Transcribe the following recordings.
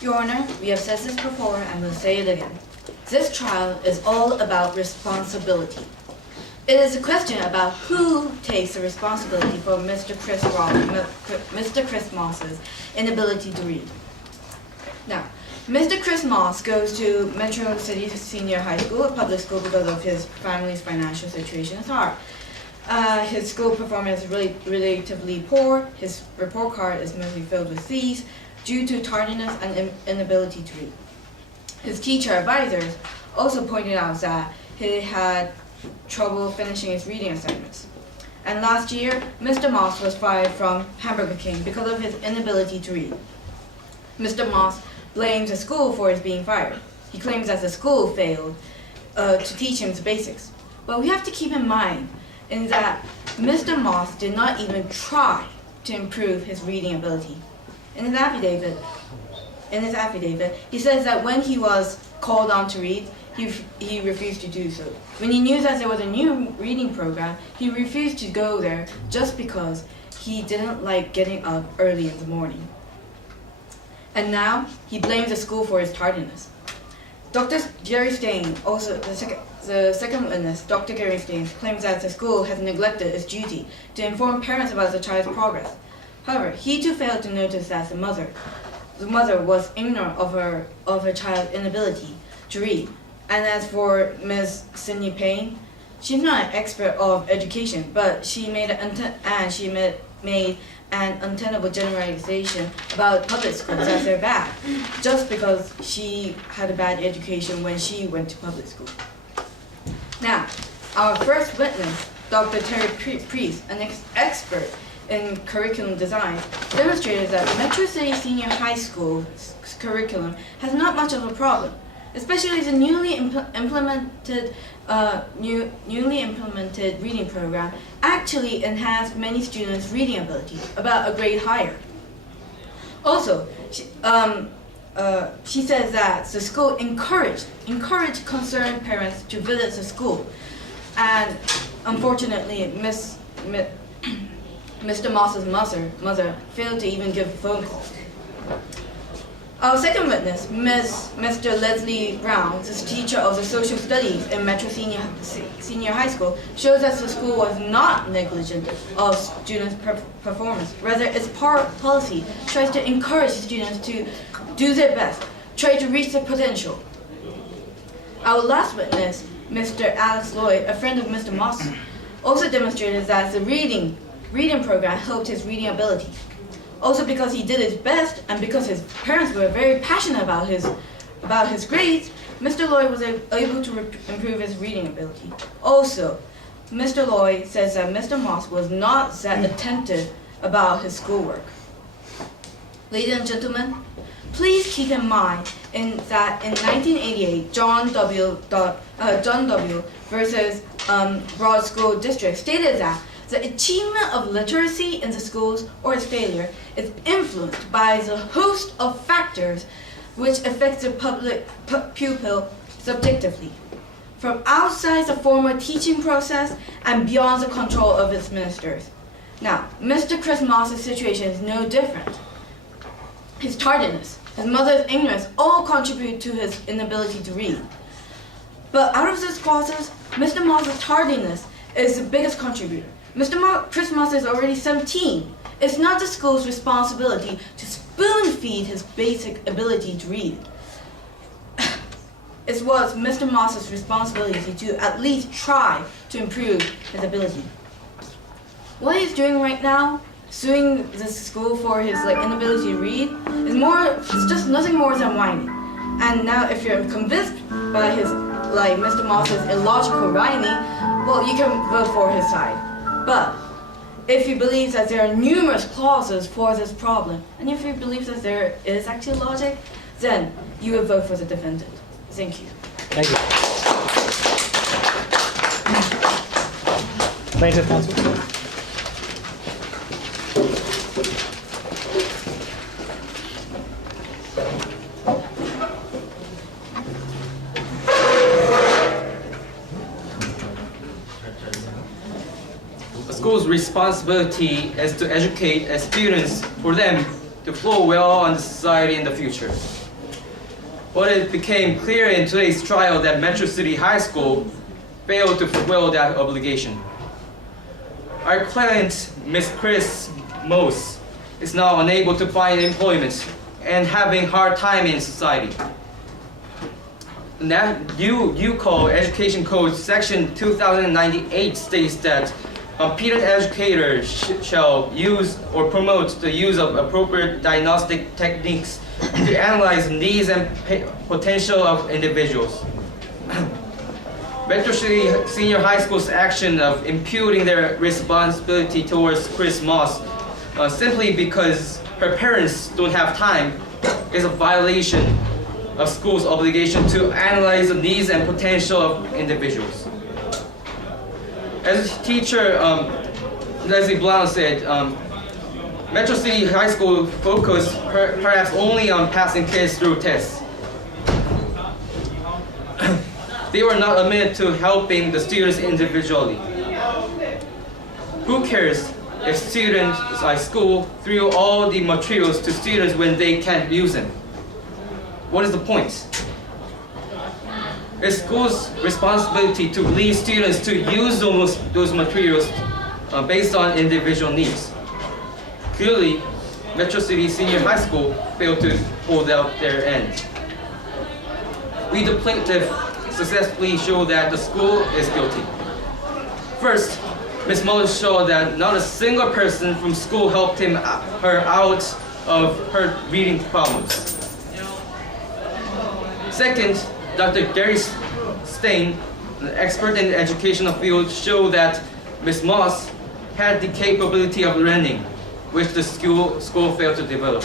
Your Honor, we have said this before and will say it again. This trial is all about responsibility. It is a question about who takes the responsibility for Mr. Chris Moss's inability to read. Now, Mr. Chris Moss goes to Metro City Senior High School, a public school, because of his family's financial situation is hard. His school performance is relatively poor. His report card is mostly filled with C's due to tardiness and inability to read. His teacher advisors also pointed out that he had trouble finishing his reading assignments. And last year, Mr. Moss was fired from Hamburger King because of his inability to read. Mr. Moss blames the school for his being fired. He claims that the school failed to teach him the basics. But we have to keep in mind that Mr. Moss did not even try to improve his reading ability. In his affidavit, he says that when he was called on to read, he refused to do so. When he knew that there was a new reading program, he refused to go there just because he didn't like getting up early in the morning. And now, he blames the school for his tardiness. Dr. Gary Stain, also the second witness, Dr. Gary Stain, claims that the school has neglected its duty to inform parents about the child's progress. However, he too failed to notice that the mother was ignorant of her child's inability to read. And as for Ms. Cindy Payne, she's not an expert of education, but she made an untenable generalization about public schools as they're bad, just because she had a bad education when she went to public school. Now, our first witness, Dr. Terry Priest, an expert in curriculum design, demonstrated that Metro City Senior High School's curriculum has not much of a problem, especially the newly implemented reading program actually enhanced many students' reading ability, about a grade higher. Also, she says that the school encouraged concerned parents to visit the school, and unfortunately, Mr. Moss's mother failed to even give a phone call. Our second witness, Mr. Leslie Brown, the teacher of the social studies in Metro Senior High School, shows that the school was not negligent of students' performance. Rather, its policy tries to encourage students to do their best, try to reach their potential. Our last witness, Mr. Alex Lloyd, a friend of Mr. Moss, also demonstrated that the reading program helped his reading ability. Also, because he did his best and because his parents were very passionate about his grades, Mr. Lloyd was able to improve his reading ability. Also, Mr. Lloyd says that Mr. Moss was not that attentive about his schoolwork. Ladies and gentlemen, please keep in mind that in 1988, John W. versus Broad School District stated that the achievement of literacy in the schools or its failure is influenced by the host of factors which affect the public pupil subjectively, from outside the formal teaching process and beyond the control of its ministers. Now, Mr. Chris Moss's situation is no different. His tardiness, his mother's ignorance all contribute to his inability to read. But out of those causes, Mr. Moss's tardiness is the biggest contributor. Chris Moss is already 17. It's not the school's responsibility to spoon-feed his basic ability to read. It was Mr. Moss's responsibility to at least try to improve his ability. What he's doing right now, suing the school for his inability to read, it's just nothing more than whining. And now if you're convinced by his Mr. Moss's illogical whining, well, you can vote for his side. But if you believe that there are numerous clauses for this problem, and if you believe that there is actually logic, then you would vote for the defendant. Thank you. Thank you. Plaintiff counsel. responsibility is to educate as students for them to flow well in the society in the future. But it became clear in today's trial that Metro City High School failed to fulfill that obligation. Our client, Ms. Chris Mose, is now unable to find employment and having hard time in society. UCO Education Code Section 2098 states that competent educators shall use or promote the use of appropriate diagnostic techniques to analyze needs and potential of individuals. Metro City Senior High School's action of imputing their responsibility towards Chris Moss simply because her parents don't have time is a violation of school's obligation to analyze the needs and potential of individuals. As teacher Leslie Blount said, Metro City High School focused perhaps only on passing kids through tests. They were not admitted to helping the students individually. Who cares if students at school threw all the materials to students when they can't use them? What is the point? It's school's responsibility to lead students to use those materials based on individual needs. Clearly, Metro City Senior High School failed to hold out their end. We, the plaintiff, successfully show that the school is guilty. First, Ms. Mullins showed that not a single person from school helped her out of her reading problems. Second, Dr. Gary Stain, an expert in the educational field, showed that Ms. Moss had the capability of learning, which the school failed to develop.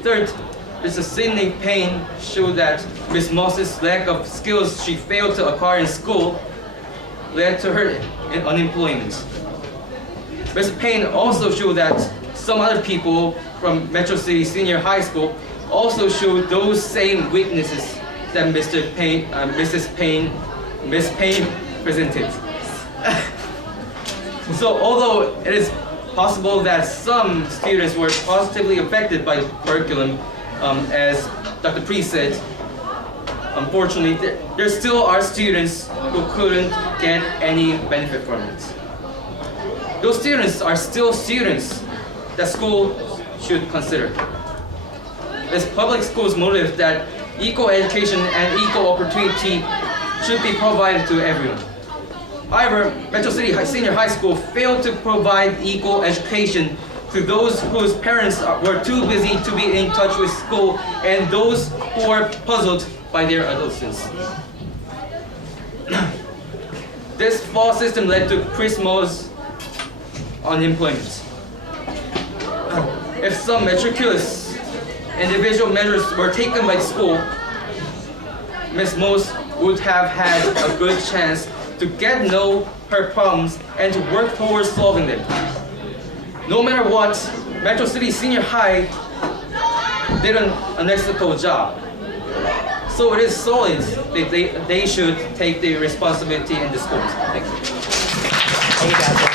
Third, Mr. Sidney Payne showed that Ms. Moss's lack of skills she failed to acquire in school led to her unemployment. Mr. Payne also showed that some other people from Metro City Senior High School also showed those same weaknesses that Ms. Payne presented. So although it is possible that some students were positively affected by the curriculum, as Dr. Priest said, unfortunately, there still are students who couldn't get any benefit from it. Those students are still students that school should consider. It's public schools' motive that equal education and equal opportunity should be provided to everyone. However, Metro City Senior High School failed to provide equal education to those whose parents were too busy to be in touch with school and those who were puzzled by their adolescence. This false system led to Chris Mo's unemployment. If some meticulous individual measures were taken by the school, Ms. Mose would have had a good chance to get to know her problems and to work towards solving them. No matter what, Metro City Senior High did an unacceptable job. So it is solid that they should take the responsibility in the schools. Thank you. Thank you, guys.